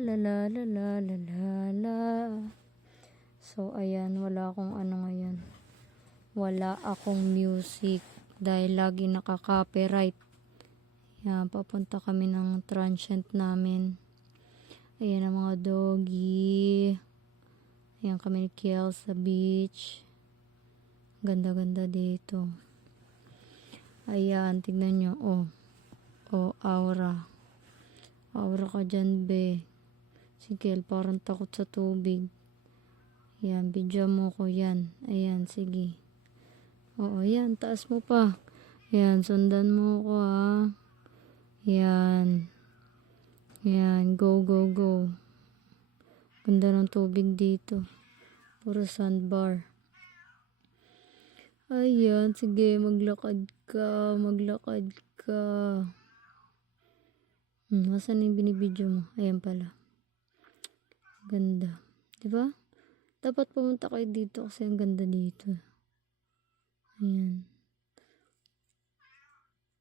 la la la la la la la. So ayan, wala akong ano ngayon. Wala akong music dahil lagi nakaka-copyright. Yan, papunta kami ng transient namin. Ayan ang mga doggy. Ayan kami ni Kiel sa beach. Ganda-ganda dito. Ayan, tignan nyo. Oh, aura. Aura ka dyan, be. Si Kiel parang takot sa tubig. Ayan, video mo ko yan. Ayan, sige. Oo, ayan, taas mo pa. Ayan, sundan mo ko, ha. Ayan. Ayan, go, go, go. Ganda ng tubig dito. Puro sandbar. Ayan, sige, maglakad ka. Maglakad ka. Nasaan yung binibidyo mo? Ayan pala. Ganda. Diba? Dapat pumunta kayo dito kasi ang ganda dito. Ayan.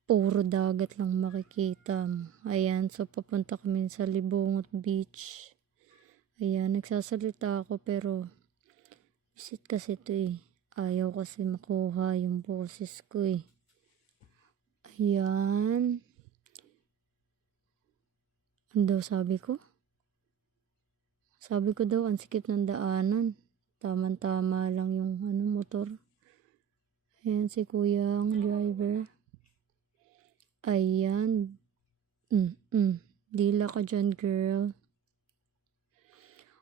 Puro dagat lang makikita mo. Ayan, so papunta kami sa Libungot Beach. Ayan, nagsasalita ako pero visit kasi ito eh. Ayaw kasi makuha yung boses ko eh. Ayan. Ano daw sabi ko? Sabi ko daw, ang sikip ng daanan. Tama-tama lang yung motor. Ayan si kuya ang driver. Ayan. Dila ka dyan, girl.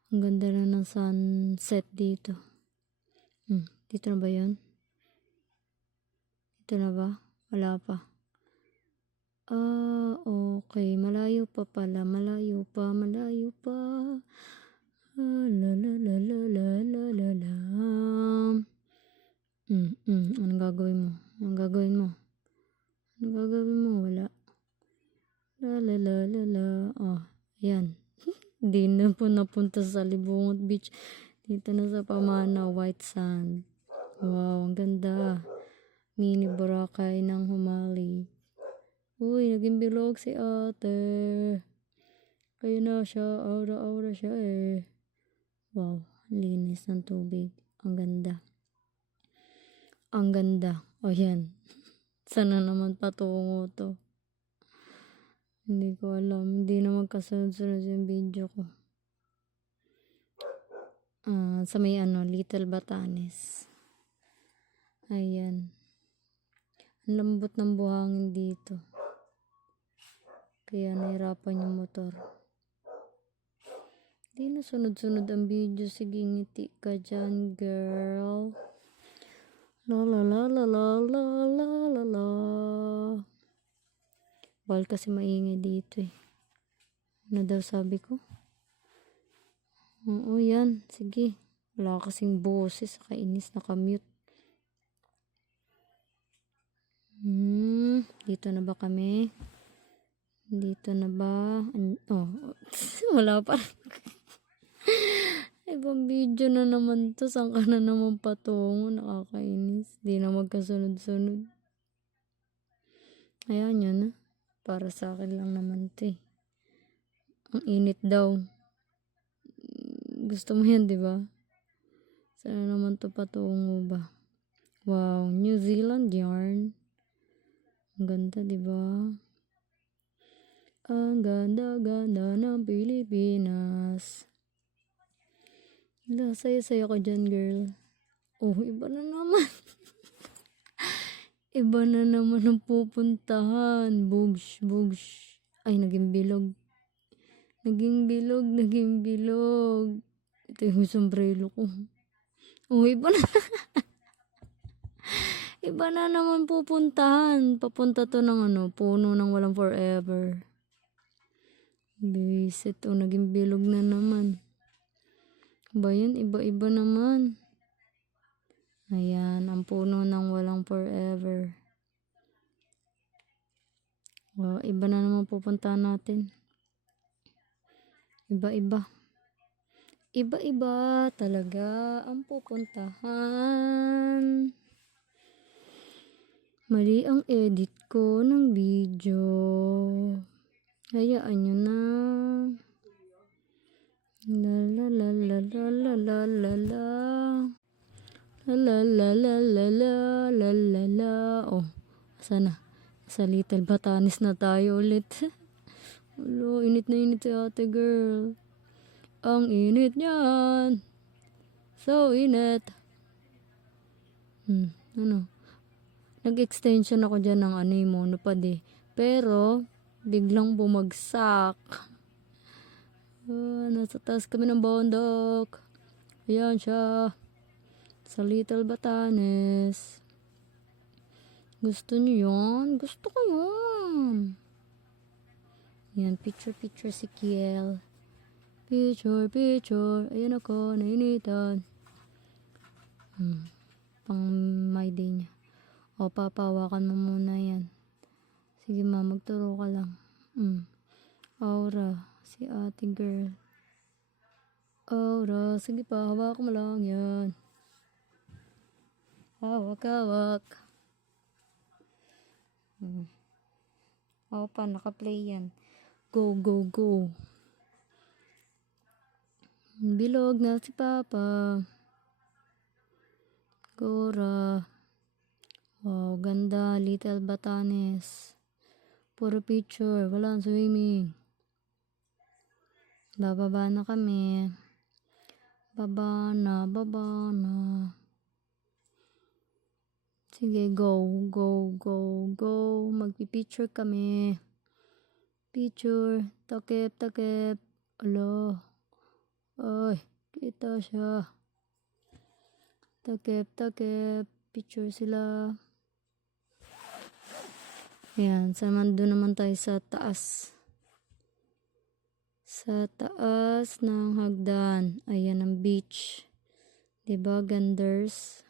Ang ganda na ng sunset dito. Dito na ba yun? Dito na ba? Wala pa. Okay. Malayo pa pala. Malayo pa. La la la la la la la la. Anong gagawin mo? Anong gagawin mo? Wala. La la la la la. Oh, ayan. Di na po napunta sa Libungot Beach. Dito na sa Pamana, white sand. Wow, ang ganda. Mini Boracay ng Humali. Uy, naging bilog si ate. Kaya na siya, aura siya eh. Wow, linis ng tubig. Ang ganda. Ang ganda. O yan. Sana naman patungo to. Hindi ko alam. Hindi na magkasunod-sunod yung video ko. Sa may Little Batanes. Ayan. Ang lambot ng buhangin dito. Kaya nahirapan yung motor. Di na sunod-sunod ang video. Sige, ngiti ka dyan, girl. La la la la la la la la la. Bawal kasi maingay dito eh. Ano daw sabi ko? Oo, yan. Sige. Wala kasing boses. Kainis, nakamute. Dito na ba kami? Dito na ba? Wala pa. Ibang video na naman to. Saan ka na naman patungo? Nakakainis. Di na magkasunod-sunod. Ayan yun na. Para sa akin lang naman to eh. Ang init daw. Gusto mo yan, di ba? Saan naman to patungo ba? Wow, New Zealand yarn. Ang ganda, di ba? Ang ganda-ganda ng Pilipinas. Saya-saya ko dyan, girl. Oh, iba na naman. Iba na naman ang pupuntahan. Bugs. Ay, naging bilog. Ito yung sombrero ko. Oh, iba na. Iba na naman pupuntahan. Papunta to ng puno ng walang forever. Bisit. Oh, naging bilog na naman. Ba yan? Iba-iba naman. Ayan, ang puno ng walang forever. Wow, iba na naman pupuntahan natin. Iba-iba. Iba-iba talaga ang pupuntahan. Mali ang edit ko ng video. Hayaan nyo na. La la la la la la la la la. La la la la la la la la la. Oh, sana. Sa Little Batanes na tayo ulit. Ulo, init na init si ate girl. Ang init niyan. So init. Ano? Nag-extension ako dyan ng monopod eh. Pero, biglang bumagsak. Nasa taas kami ng bundok. Ayan siya. Sa Little Batanes. Gusto niyo yan? Gusto ko yan. Yan, picture si Kiel. Picture. Ayan ako, nainitan. Pang my day niya. O, papawakan mo muna yan. Sige ma, magturo ka lang. Aura, si ate girl. Aura, sige pa, hawak mo lang yan. Hawak. O pa, naka-play yan. Go. Bilog na si Papa. Gora. Wow, ganda. Little Batanes. Puro picture. Walang swimming. Bababa na kami. Baba na. Sige, go. Magpipicture kami. Picture. Takip. Alo. Ay, kita siya. Takip. Picture sila. Ayan, doon naman tayo sa taas. Sa taas ng hagdan. Ayan ang beach. Diba, ganders?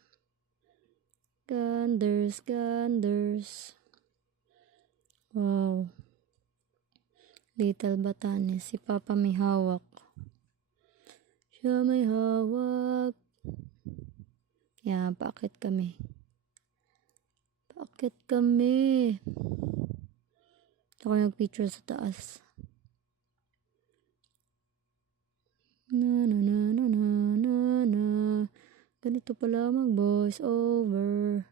Wow. Little Batanes. Si Papa may hawak. Siya may hawak. Yan, paakit kami. Ako nag-picture sa taas. Na. Ganito pala mag-voice over.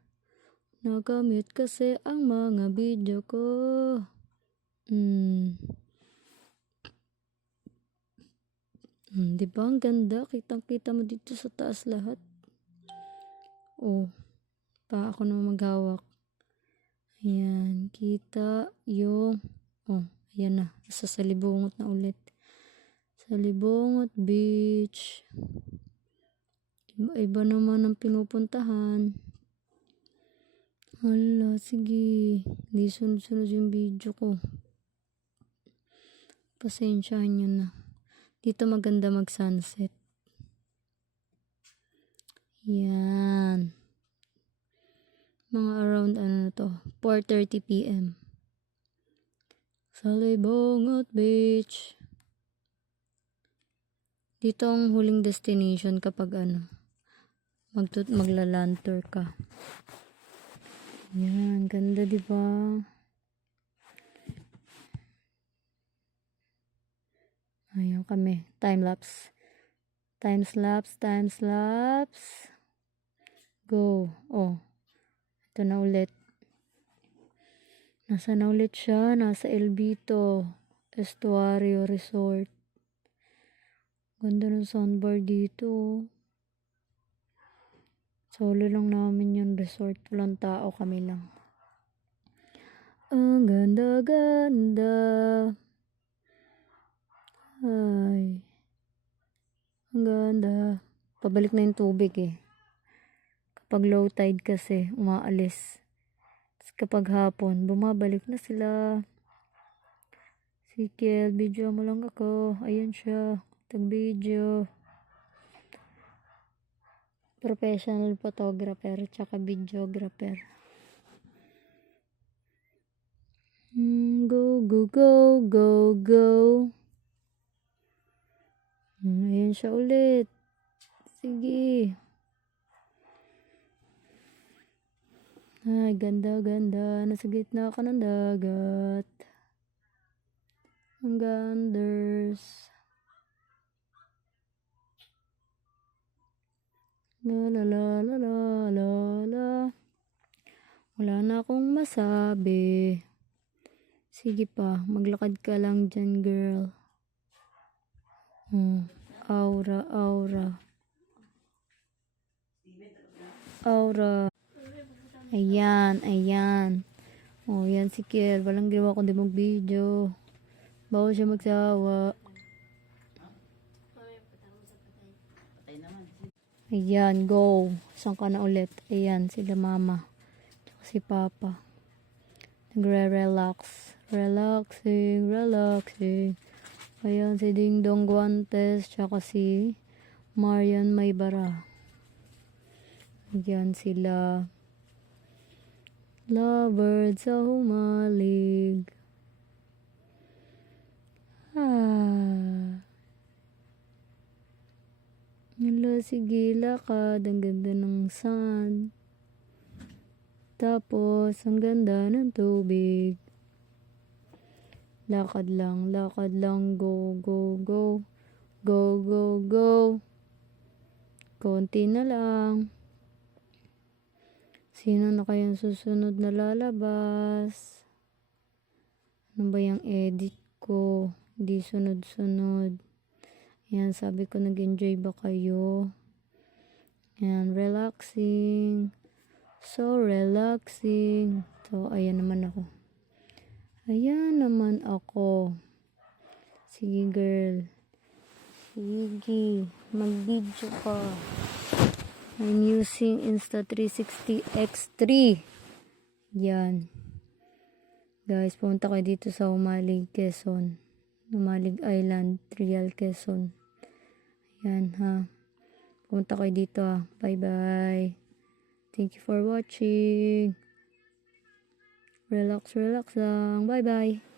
Nakamute kasi ang mga video ko. Diba ang ganda? Kitang-kita mo dito sa taas lahat. Oh, pa ako na maghawak. Ayan, kita yung ayan na. Sa Salibungot na ulit. Salibungot Beach. Iba naman ang pinupuntahan. Hala, sige. Hindi sunod-sunod yung video ko. Pasensyahan nyo na. Dito maganda mag-sunset. Yan. Mga around 4:30 p.m. Salibungot Beach. Dito ang huling destination kapag magla-land tour ka. Yan, ganda diba? Ayan kami, time lapse. Go. Ito na ulit. Nasa na ulit siya? Nasa El Bito Estuario Resort. Ganda ng sandbar dito. Solo lang namin yung resort. Walang tao, kami lang. Ang ganda. Ay. Ang ganda. Pabalik na yung tubig eh. Kapag low tide kasi, umaalis. Kapag hapon, bumabalik na sila. Si Kiel, video mo lang ako. Ayan siya. Tag-video. Professional photographer, tsaka videographer. Go. Ayan siya ulit. Sige. Ay, ganda. Nasa gitna ka ng dagat. Ang ganders. La la la la la la la. Wala na akong masabi. Sige pa, maglakad ka lang dyan, girl. Aura, aura. Aura. Ayan, ayan. Oh, yan si Kiel. Walang ginawa kundi mag-video. Bawal siya magsawa. Ayan, go. Saan ka na ulit? Ayan, sila mama. Tsaka si papa. Nagre-relax. Relaxing, relaxing. Ayan, si Ding Dong Guantes. Tsaka si Marian Maybara. Ayan sila. Lovebirds sa humalig. Hala, sige, lakad. Ang ganda ng sun. Tapos, ang ganda ng tubig. Lakad lang, go, go, go. Go, go, go. Konti na lang. Sino na kayang susunod na lalabas? Ano ba yung edit ko? Hindi sunod-sunod. Yan, sabi ko nag-enjoy ba kayo? Yan, relaxing. So relaxing. So, ayan naman ako. Ayan naman ako. Sige, girl. Sige, mag-video ka. I'm using Insta360 X3. Yan. Guys, pumunta kayo dito sa Humalig, Quezon. Humalig Island, Trial, Quezon. Yan, ha. Pumunta kayo dito, ha. Bye-bye. Thank you for watching. Relax, relax lang. Bye-bye.